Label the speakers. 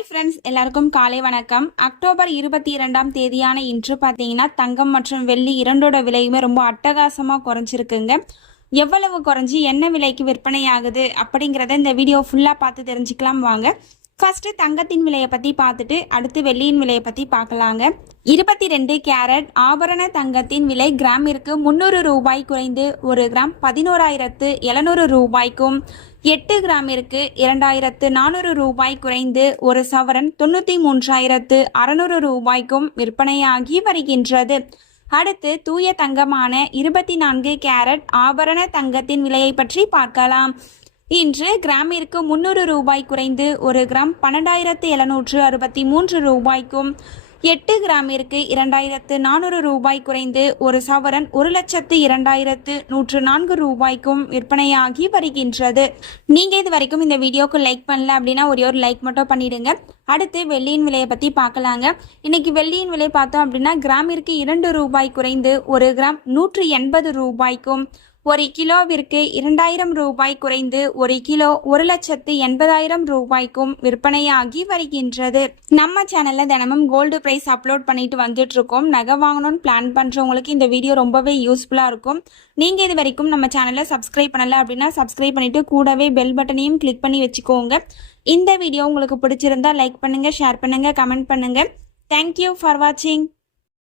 Speaker 1: Hi friends எல்லாருக்கும் காலை வணக்கம். அக்டோபர் இருபத்தி இரண்டாம் தேதியான இன்று பார்த்தீங்கன்னா தங்கம் மற்றும் வெள்ளி இரண்டோட விலையுமே ரொம்ப அட்டகாசமாக குறைஞ்சிருக்குங்க. எவ்வளவு குறைஞ்சி என்ன விலைக்கு விற்பனை ஆகுது அப்படிங்கிறத இந்த வீடியோ ஃபுல்லாக பார்த்து தெரிஞ்சுக்கலாம் வாங்க. ஃபர்ஸ்ட் தங்கத்தின் விலையை பற்றி பார்த்துட்டு அடுத்து வெள்ளியின் விலையை பற்றி பார்க்கலாங்க. இருபத்தி ரெண்டு கேரட் ஆபரண தங்கத்தின் விலை கிராமிற்கு முந்நூறு ரூபாய் குறைந்து ஒரு கிராம் பதினோராயிரத்து எழுநூறு ரூபாய்க்கும் எட்டு கிராமிற்கு இரண்டாயிரத்து நானூறு ரூபாய் குறைந்து ஒரு சவரன் தொண்ணூற்றி மூன்றாயிரத்து அறநூறு ரூபாய்க்கும் விற்பனையாகி வருகின்றது. அடுத்து தூய தங்கமான இருபத்தி நான்கு கேரட் ஆபரண தங்கத்தின் விலையை பற்றி பார்க்கலாம். இன்று கிராமிற்கு முந்நூறு ரூபாய் குறைந்து ஒரு கிராம் பன்னெண்டாயிரத்து எழுநூற்று அறுபத்தி மூன்று ரூபாய்க்கும் எட்டு கிராமிற்கு இரண்டாயிரத்து நானூறு ரூபாய் குறைந்து ஒரு சவரன் ஒரு லட்சத்து இரண்டாயிரத்து நூற்று நான்கு ரூபாய்க்கும் விற்பனையாகி வருகின்றது. நீங்க இது வரைக்கும் இந்த வீடியோக்கு லைக் பண்ணல அப்படின்னா ஒரே ஒரு லைக் மட்டும் பண்ணிடுங்க. அடுத்து வெள்ளியின் விலையை பற்றி பார்க்கலாங்க. இன்னைக்கு வெள்ளியின் விலை பார்த்தோம் அப்படின்னா கிராமிற்கு இரண்டு ரூபாய் குறைந்து ஒரு கிராம் நூற்று எண்பது ரூபாய்க்கும் ஒரு கிலோவிற்கு இரண்டாயிரம் ரூபாய் குறைந்து ஒரு கிலோ ஒரு லட்சத்து எண்பதாயிரம் ரூபாய்க்கும் விற்பனையாகி வருகின்றது. நம்ம சேனல்ல தினமும் கோல்டு பிரைஸ் அப்லோட் பண்ணிட்டு வந்துட்டு இருக்கோம் நகை வாங்கணும்னு பிளான் பண்றவங்களுக்கு இந்த வீடியோ ரொம்பவே யூஸ்ஃபுல்லா இருக்கும். நீங்க இது வரைக்கும் நம்ம சேனலை சப்ஸ்கிரைப் பண்ணல அப்படின்னா சப்ஸ்கிரைப் பண்ணிட்டு கூடவே பெல் பட்டனையும் கிளிக் பண்ணி வச்சுக்கோங்க. இந்த வீடியோ உங்களுக்கு பிடிச்சிருந்தா லைக் பண்ணுங்க ஷேர் பண்ணுங்க கமெண்ட் பண்ணுங்க. தேங்க்யூ ஃபார் வாட்சிங்